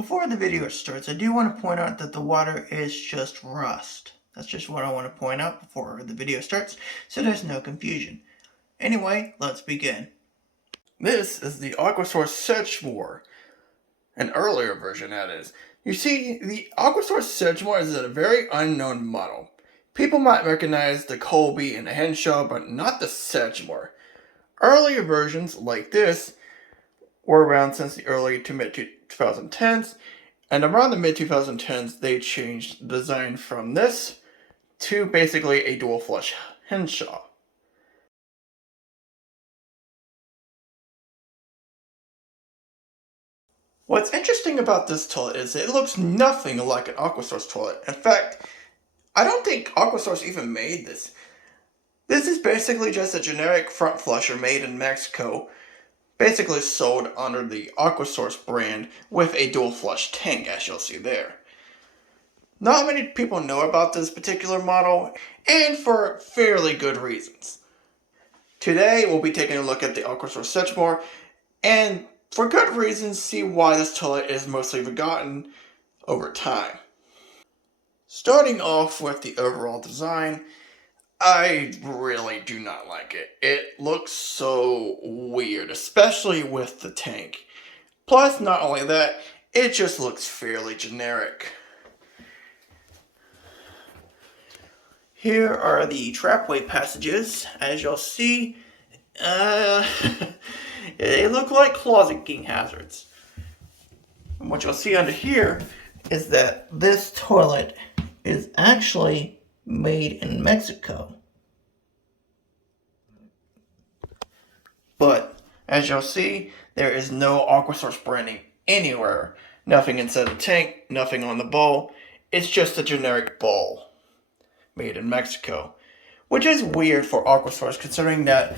Before the video starts, I do want to point out that the water is just rust. That's just what I want to point out before the video starts, so there's no confusion. Anyway, let's begin. This is the Aquasource Sedgemore, an earlier version that is. You see, the Aquasource Sedgemore is a very unknown model. People might recognize the Colby and the Henshaw, but not the Sedgemore. Earlier versions, like this, were around since the early to mid 2010s, and around the mid 2010s they changed the design from this to basically a dual flush Henshaw. What's interesting about this toilet is it looks nothing like an Aquasource toilet. In fact, I don't think Aquasource even made this. This is basically just a generic front flusher made in Mexico, basically sold under the Aquasource brand with a dual flush tank, as you'll see there. Not many people know about this particular model, and for fairly good reasons. Today we'll be taking a look at the Aquasource Sedgemore, and for good reasons see why this toilet is mostly forgotten over time. Starting off with the overall design, I really do not like it. It looks so weird, especially with the tank. Plus, not only that, it just looks fairly generic. Here are the trapway passages. As you'll see, they look like closet king hazards. And what you'll see under here is that this toilet is actually made in Mexico. But as you'll see, there is no Aquasource branding anywhere. Nothing inside the tank, nothing on the bowl. It's just a generic bowl made in Mexico, which is weird for Aquasource considering that,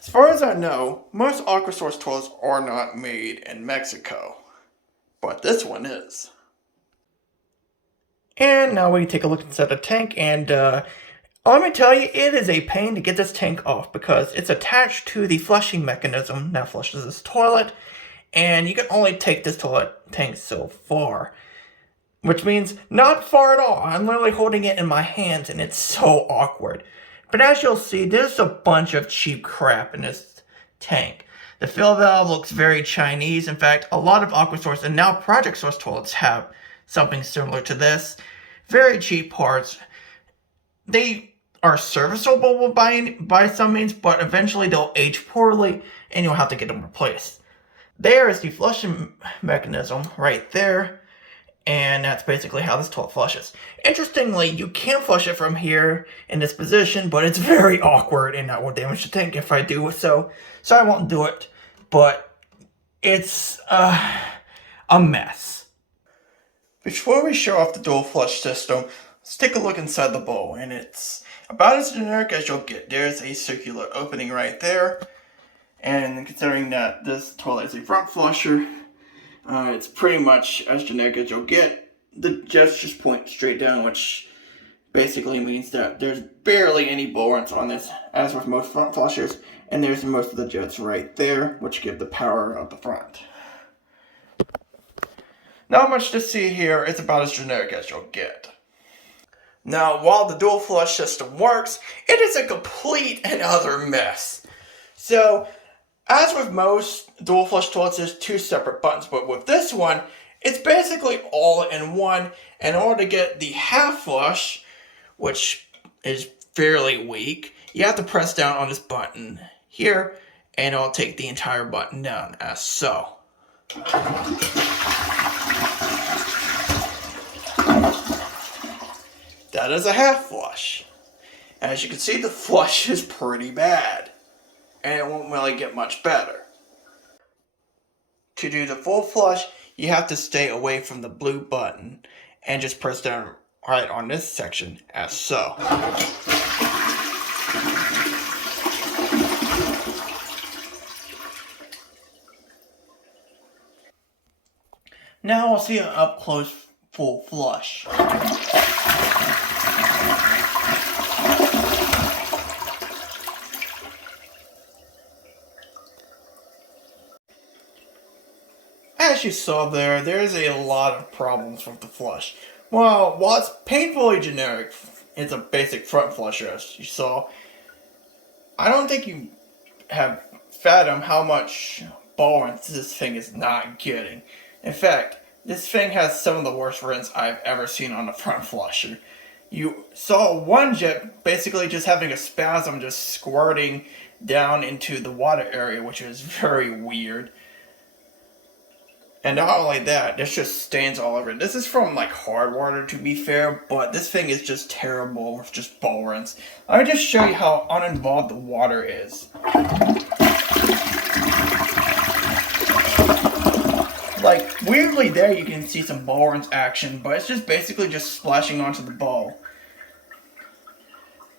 as far as I know, most Aquasource toilets are not made in Mexico. But this one is. And now we take a look inside the tank, and let me tell you, it is a pain to get this tank off because it's attached to the flushing mechanism that flushes this toilet, and you can only take this toilet tank so far. Which means not far at all. I'm literally holding it in my hands, and it's so awkward. But as you'll see, there's a bunch of cheap crap in this tank. The fill valve looks very Chinese. In fact, a lot of Aquasource and now Project Source toilets have something similar to this. Very cheap parts. They are serviceable by some means, but eventually they'll age poorly and you'll have to get them replaced. There is the flushing mechanism right there, and that's basically how this toilet flushes. Interestingly, you can flush it from here in this position, but it's very awkward and that will damage the tank if I do so. So I won't do it, but it's a mess. Before we show off the dual flush system, let's take a look inside the bowl, and it's about as generic as you'll get. There's a circular opening right there, and considering that this toilet is a front flusher, it's pretty much as generic as you'll get. The jets just point straight down, which basically means that there's barely any bowl runs on this, as with most front flushers, and there's most of the jets right there, which give the power of the front. Not much to see here, it's about as generic as you'll get. Now, while the dual flush system works, it is a complete and utter mess. So, as with most dual flush toilets, there's two separate buttons, but with this one, it's basically all in one. And in order to get the half flush, which is fairly weak, you have to press down on this button here, and it'll take the entire button down, as so. That is a half flush. As you can see, the flush is pretty bad, and it won't really get much better. To do the full flush, you have to stay away from the blue button and just press down right on this section, as so. Now we'll see an up close full flush. as you saw there's a lot of problems with the flush. Well, while it's painfully generic, it's a basic front flusher as you saw. I don't think you have fathomed how much ball rinse this thing is not getting. In fact, this thing has some of the worst rinse I've ever seen on a front flusher. You saw one jet basically just having a spasm, just squirting down into the water area, which is very weird. And not only that, there's just stains all over it. This is from like hard water to be fair, but this thing is just terrible with just ball rinse. Let me just show you how uninvolved the water is. Like, weirdly there you can see some ball rinse action, but it's just basically just splashing onto the ball.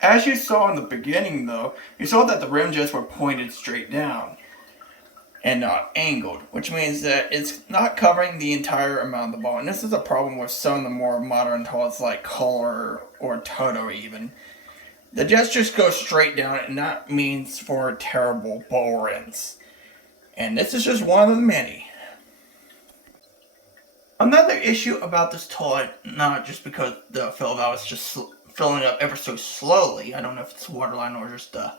As you saw in the beginning though, you saw that the rim jets were pointed straight down and not angled, which means that it's not covering the entire amount of the ball. And this is a problem with some of the more modern toilets like Color or Toto even. The jets just go straight down, and that means for terrible ball rinse. And this is just one of the many. Another issue about this toilet, not just because the fill valve is just filling up ever so slowly, I don't know if it's waterline or just the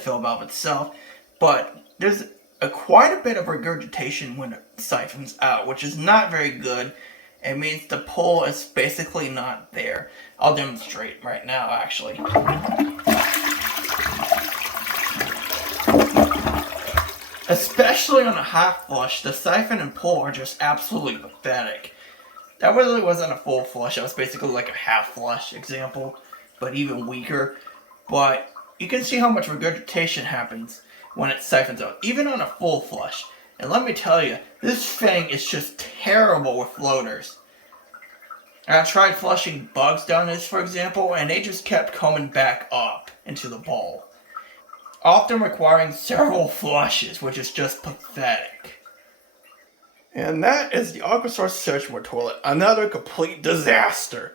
fill valve itself, but there's quite a bit of regurgitation when it siphons out, which is not very good. It means the pull is basically not there. I'll demonstrate right now, actually. Especially on a half flush, the siphon and pull are just absolutely pathetic. That really wasn't a full flush, that was basically like a half flush example, but even weaker. But you can see how much regurgitation happens when it siphons out, even on a full flush. And let me tell you, this thing is just terrible with floaters. I tried flushing bugs down this, for example, and they just kept coming back up into the bowl, often requiring several flushes, which is just pathetic. And that is the Aquasource Sedgemore toilet, another complete disaster.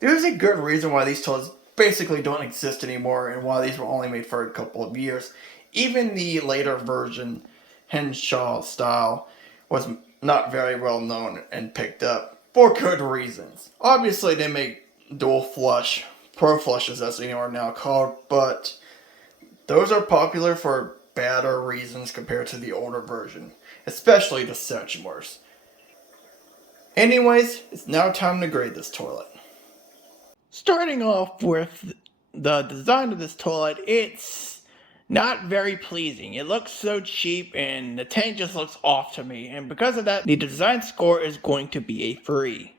There's a good reason why these toilets basically don't exist anymore and why these were only made for a couple of years. Even the later version, Henshaw style, was not very well known and picked up for good reasons. Obviously they make dual flush, pro flushes as they are now called, but those are popular for better reasons compared to the older version, especially the Sedgemore's. Anyways, it's now time to grade this toilet. Starting off with the design of this toilet, it's not very pleasing. It looks so cheap and the tank just looks off to me, and because of that, the design score is going to be a 3.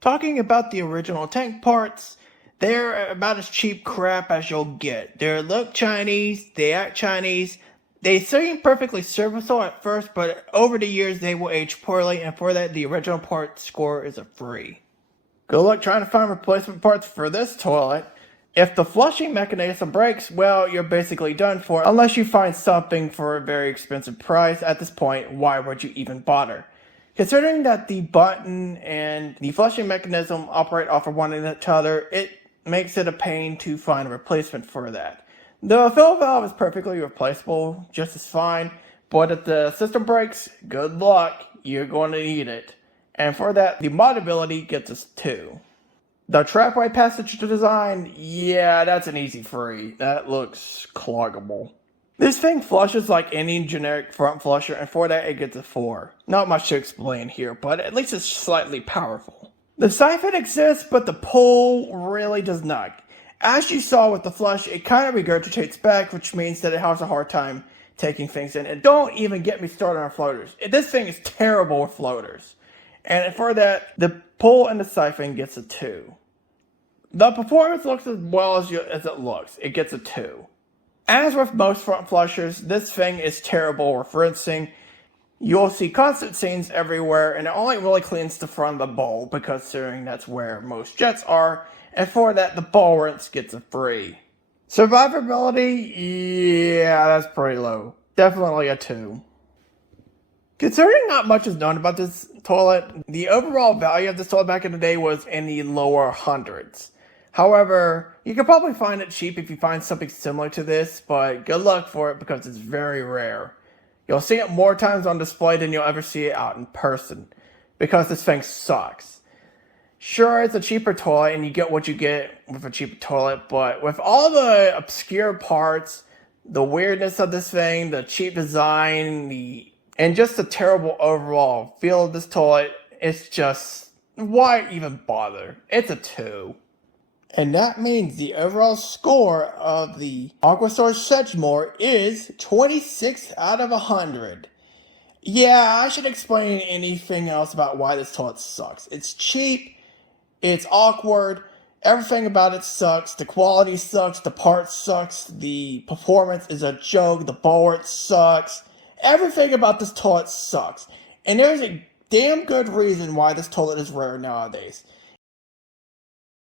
Talking about the original tank parts, they're about as cheap crap as you'll get. They look Chinese, they act Chinese, they seem perfectly serviceable at first, but over the years they will age poorly, and for that the original part score is a 3. Good luck trying to find replacement parts for this toilet. If the flushing mechanism breaks, well, you're basically done for, unless you find something for a very expensive price. At this point, why would you even bother? Considering that the button and the flushing mechanism operate off of one another, it makes it a pain to find a replacement for that. The fill valve is perfectly replaceable, just as fine, but if the system breaks, good luck, you're going to need it. And for that, the modability gets us 2. The trapway passage design, yeah, that's an easy 3. That looks cloggable. This thing flushes like any generic front flusher, and for that it gets a 4. Not much to explain here, but at least it's slightly powerful. The siphon exists, but the pull really does not. As you saw with the flush, it kind of regurgitates back, which means that it has a hard time taking things in. And don't even get me started on floaters. This thing is terrible with floaters. And for that, the pull and the siphon gets a 2. The performance looks as well as it looks. It gets a 2. As with most front flushers, this thing is terrible with rinsing. You'll see constant stains everywhere, and it only really cleans the front of the bowl, because considering that's where most jets are, and for that, the bowl rinse gets a 3. Survivability, yeah, that's pretty low. Definitely a 2. Considering not much is known about this toilet, the overall value of this toilet back in the day was in the lower hundreds. However, you can probably find it cheap if you find something similar to this, but good luck for it because it's very rare. You'll see it more times on display than you'll ever see it out in person, because this thing sucks. Sure, it's a cheaper toilet, and you get what you get with a cheaper toilet, but with all the obscure parts, the weirdness of this thing, the cheap design, and just the terrible overall feel of this toilet, it's just, why even bother? It's a 2. And that means the overall score of the Aquasource Sedgemore is 26 out of 100. Yeah, I should explain anything else about why this toilet sucks. It's cheap, it's awkward, everything about it sucks, the quality sucks, the parts sucks, the performance is a joke, the board sucks. Everything about this toilet sucks. And there's a damn good reason why this toilet is rare nowadays.